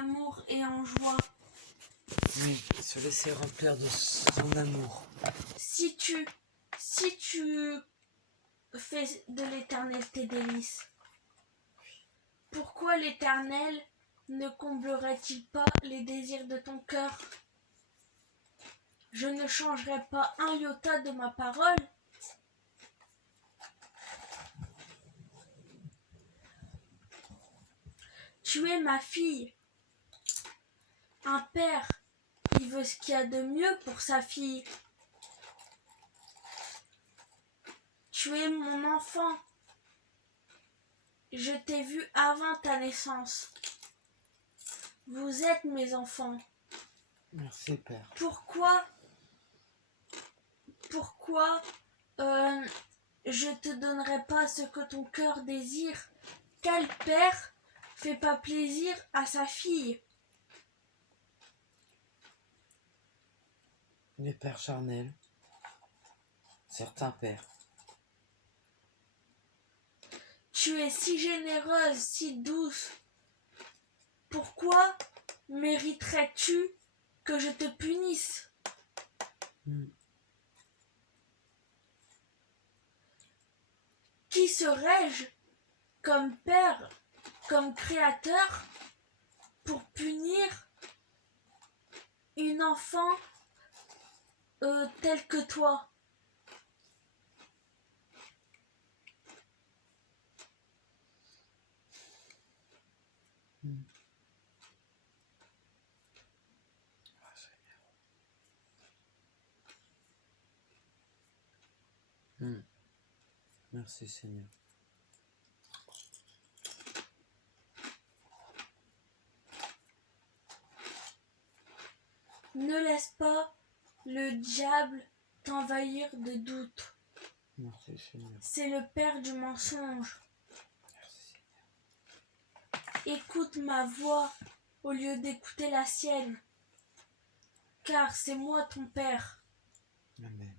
amour et en joie. Oui, se laisser remplir de son amour. Si tu fais de l'Éternel tes délices, pourquoi l'Éternel ne comblerait-il pas les désirs de ton cœur? Je ne changerai pas un iota de ma parole. Tu es ma fille. Un père, il veut ce qu'il y a de mieux pour sa fille. Tu es mon enfant. Je t'ai vu avant ta naissance. Vous êtes mes enfants. Merci, Père. Pourquoi je te donnerai pas ce que ton cœur désire? Quel père fait pas plaisir à sa fille? Les pères charnels. Certains pères. Tu es si généreuse, si douce. Pourquoi mériterais-tu que je te punisse? Qui serais-je comme père, comme créateur, pour punir une enfant telle que toi? Merci, Seigneur. Ne laisse pas le diable t'envahir de doutes. Merci, Seigneur. C'est le père du mensonge. Merci, Écoute ma voix au lieu d'écouter la sienne, car c'est moi ton père. Amen.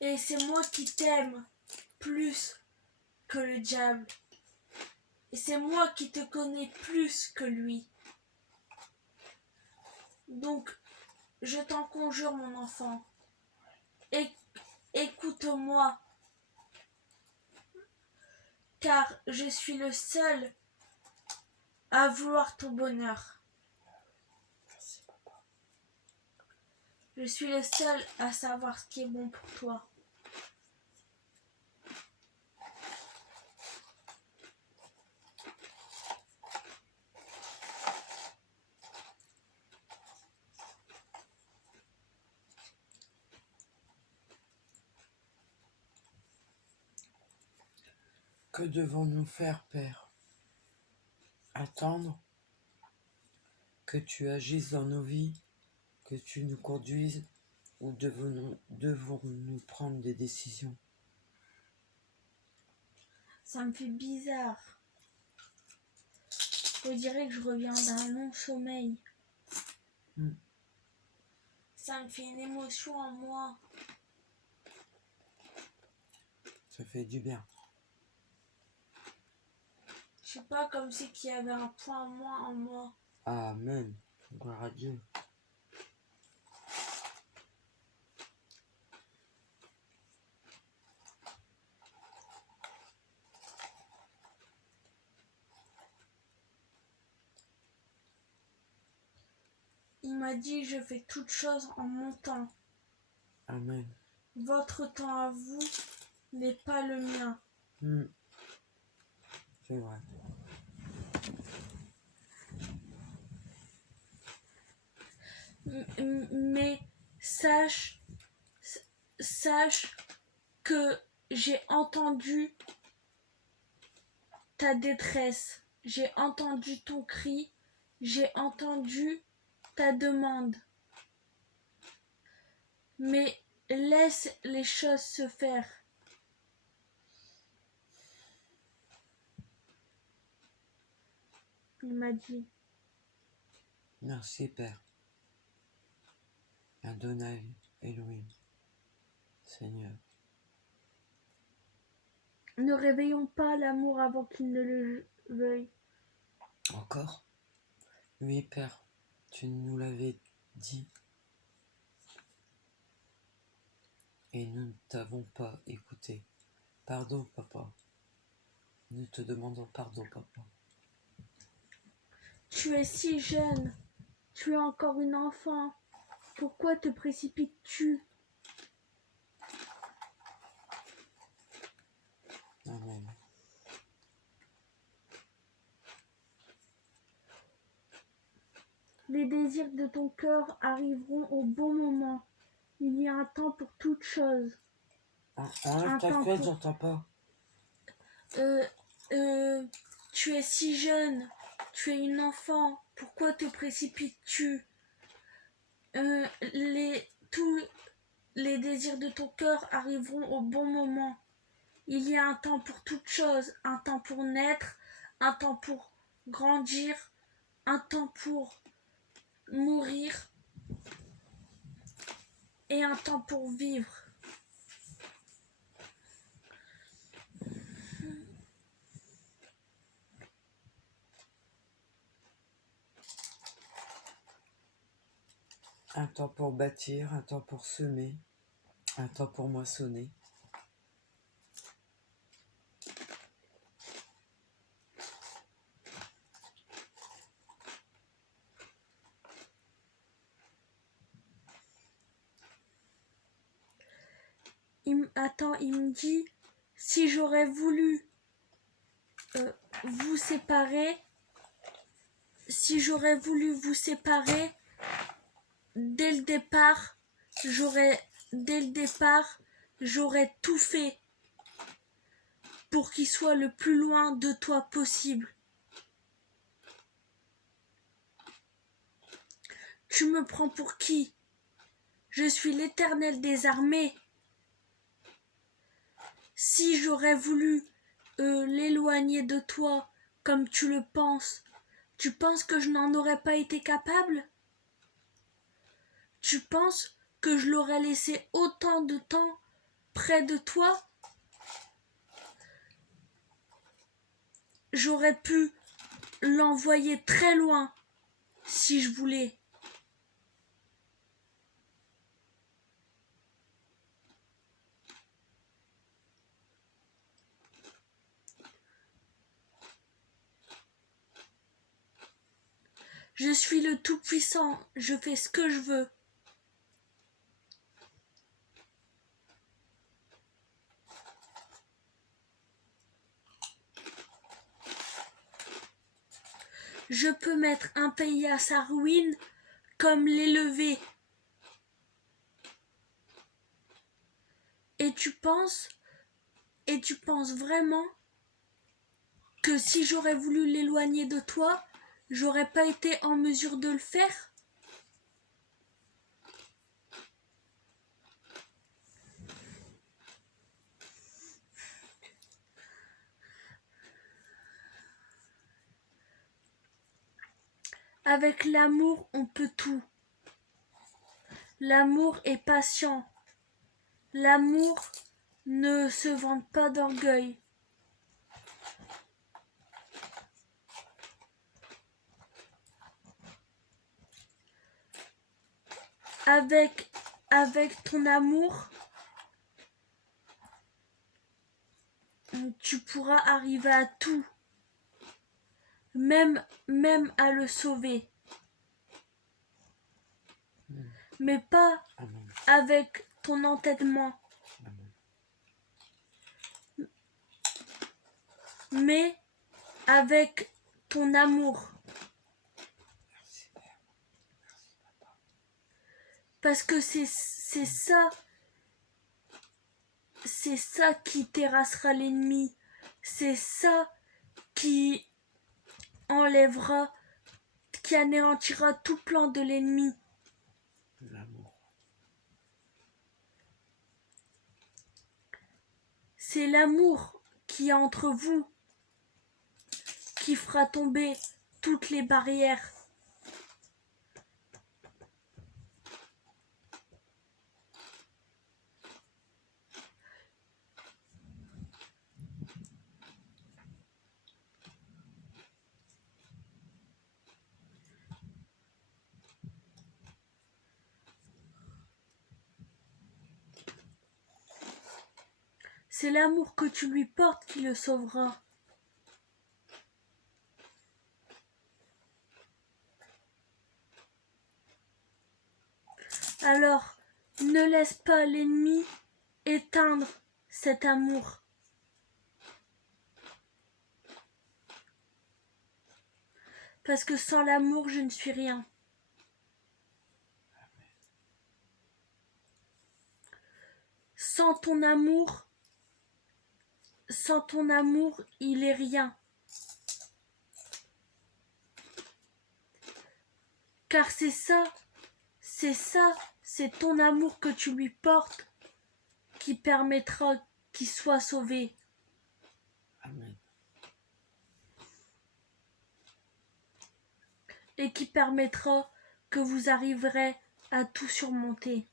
Et c'est moi qui t'aime plus que le diable. Et c'est moi qui te connais plus que lui. Donc, je t'en conjure, mon enfant. Écoute-moi, car je suis le seul à vouloir ton bonheur. Merci, papa. Je suis le seul à savoir ce qui est bon pour toi. Que devons-nous faire, Père? Attendre que tu agisses dans nos vies, que tu nous conduises, ou devons-nous prendre des décisions? Ça me fait bizarre. Je dirais que je reviens d'un long sommeil. Ça me fait une émotion en moi. Ça fait du bien. Je sais pas, comme si qu'il y avait un point en moi. Amen. Gloire à Dieu. Il m'a dit, je fais toutes choses en mon temps. Amen. Votre temps à vous n'est pas le mien. C'est vrai. Mais sache que j'ai entendu ta détresse, j'ai entendu ton cri, j'ai entendu ta demande. Mais laisse les choses se faire. Il m'a dit. Merci, Père. Adonai, Elohim, Seigneur. Ne réveillons pas l'amour avant qu'il ne le veuille. Encore? Oui, père, tu nous l'avais dit. Et nous ne t'avons pas écouté. Pardon, papa. Nous te demandons pardon, papa. Tu es si jeune. Tu es encore une enfant. Pourquoi te précipites-tu? Amen. Les désirs de ton cœur arriveront au bon moment. Il y a un temps pour toute chose. Enlève ta couette, j'entends pas. Tu es si jeune. Tu es une enfant. Pourquoi te précipites-tu? Tous les désirs de ton cœur arriveront au bon moment. Il y a un temps pour toute chose, un temps pour naître, un temps pour grandir, un temps pour mourir et un temps pour vivre. Un temps pour bâtir, un temps pour semer, un temps pour moissonner. Il me dit, si j'aurais voulu vous séparer, si j'aurais voulu vous séparer, dès le départ, j'aurais tout fait pour qu'il soit le plus loin de toi possible. Tu me prends pour qui? Je suis l'Éternel des armées. Si j'aurais voulu l'éloigner de toi comme tu le penses, tu penses que je n'en aurais pas été capable? Tu penses que je l'aurais laissé autant de temps près de toi? J'aurais pu l'envoyer très loin si je voulais. Je suis le Tout-Puissant, je fais ce que je veux. Je peux mettre un pays à sa ruine comme l'élever. Et tu penses vraiment que si j'aurais voulu l'éloigner de toi, j'aurais pas été en mesure de le faire? Avec l'amour, on peut tout. L'amour est patient. L'amour ne se vante pas d'orgueil. Avec ton amour, tu pourras arriver à tout, même à le sauver. Mais pas Amen. avec ton entêtement, Amen. mais avec ton amour. Merci, Père. Merci, papa. Parce que c'est ça qui terrassera l'ennemi. C'est ça qui enlèvera, qui anéantira tout plan de l'ennemi. L'amour. C'est l'amour qui est entre vous qui fera tomber toutes les barrières. C'est l'amour que tu lui portes qui le sauvera. Alors, ne laisse pas l'ennemi éteindre cet amour. Parce que sans l'amour, je ne suis rien. Sans ton amour, il est rien. Car c'est ton amour que tu lui portes qui permettra qu'il soit sauvé. Amen. Et qui permettra que vous arriverez à tout surmonter.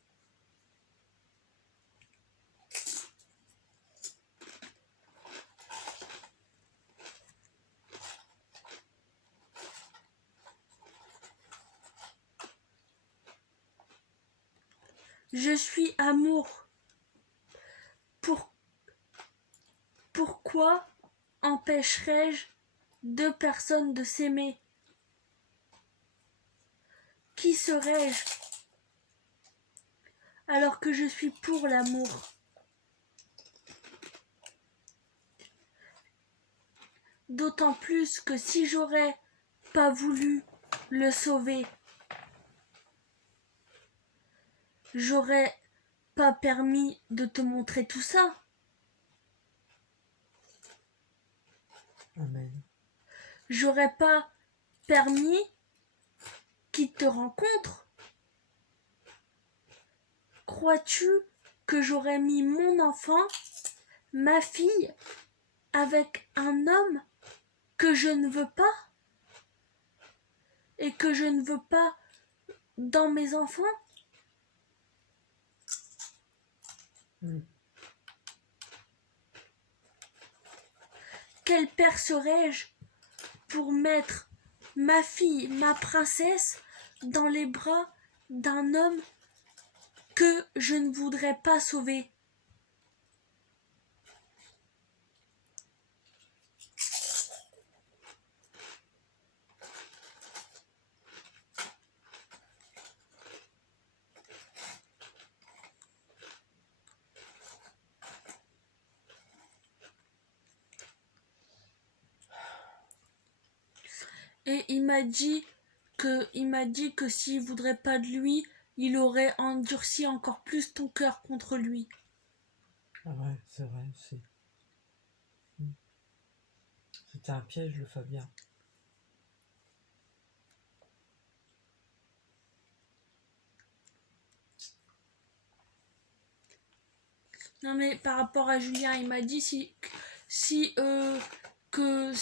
Je suis amour. Pourquoi empêcherais-je deux personnes de s'aimer? Qui serais-je alors que je suis pour l'amour? D'autant plus que si j'aurais pas voulu le sauver, j'aurais pas permis de te montrer tout ça. Amen. J'aurais pas permis qu'il te rencontre. Crois-tu que j'aurais mis mon enfant, ma fille, avec un homme que je ne veux pas et que je ne veux pas dans mes enfants? Quel père serais-je pour mettre ma fille, ma princesse, dans les bras d'un homme que je ne voudrais pas sauver? Et il m'a dit que s'il voudrait pas de lui, il aurait endurci encore plus ton cœur contre lui. Ah ouais, c'est vrai, c'était un piège, le Fabien. Non mais par rapport à Julien, il m'a dit que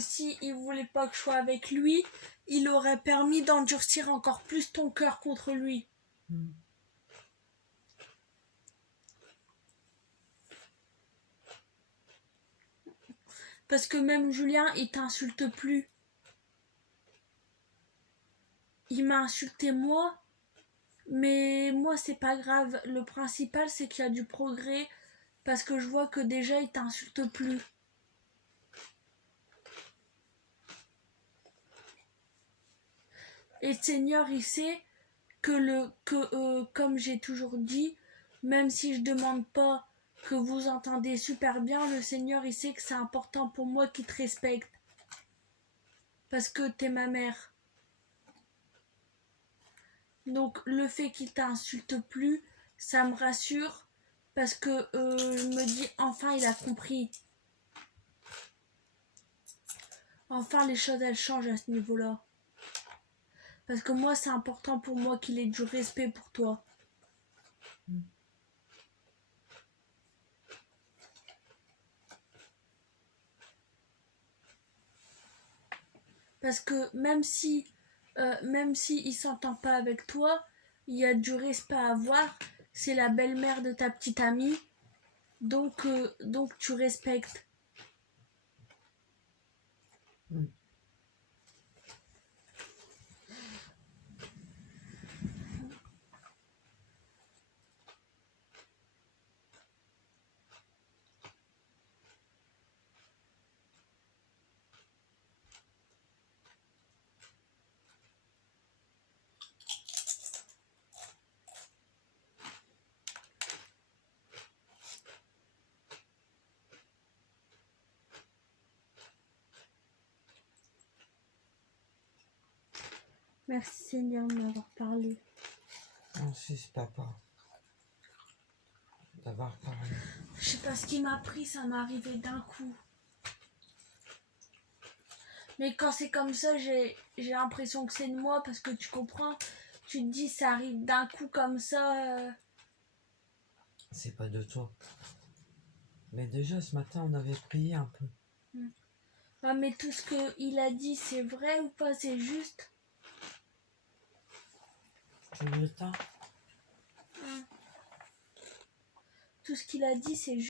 si il voulait pas que je sois avec lui, il aurait permis d'endurcir encore plus ton cœur contre lui. Parce que même Julien, il t'insulte plus. Il m'a insulté moi, mais moi c'est pas grave. Le principal c'est qu'il y a du progrès parce que je vois que déjà il t'insulte plus. Et le Seigneur il sait comme j'ai toujours dit, même si je demande pas que vous entendez super bien, le Seigneur il sait que c'est important pour moi qu'il te respecte. Parce que t'es ma mère. Donc le fait qu'il t'insulte plus, ça me rassure parce que je me dis enfin il a compris. Enfin les choses elles changent à ce niveau-là. Parce que moi c'est important pour moi qu'il ait du respect pour toi. Parce que même si il s'entend pas avec toi, il y a du respect à avoir. C'est la belle-mère de ta petite amie, donc tu respectes. Merci Seigneur de m'avoir parlé. Merci papa d'avoir parlé. Je sais pas ce qui m'a pris, ça m'est arrivé d'un coup. Mais quand c'est comme ça, j'ai l'impression que c'est de moi parce que tu comprends, tu te dis ça arrive d'un coup comme ça. C'est pas de toi. Mais déjà ce matin on avait prié un peu. Ah, mais tout ce qu'il a dit, c'est vrai ou pas? C'est juste? Tu veux le temps? Tout ce qu'il a dit, c'est juste.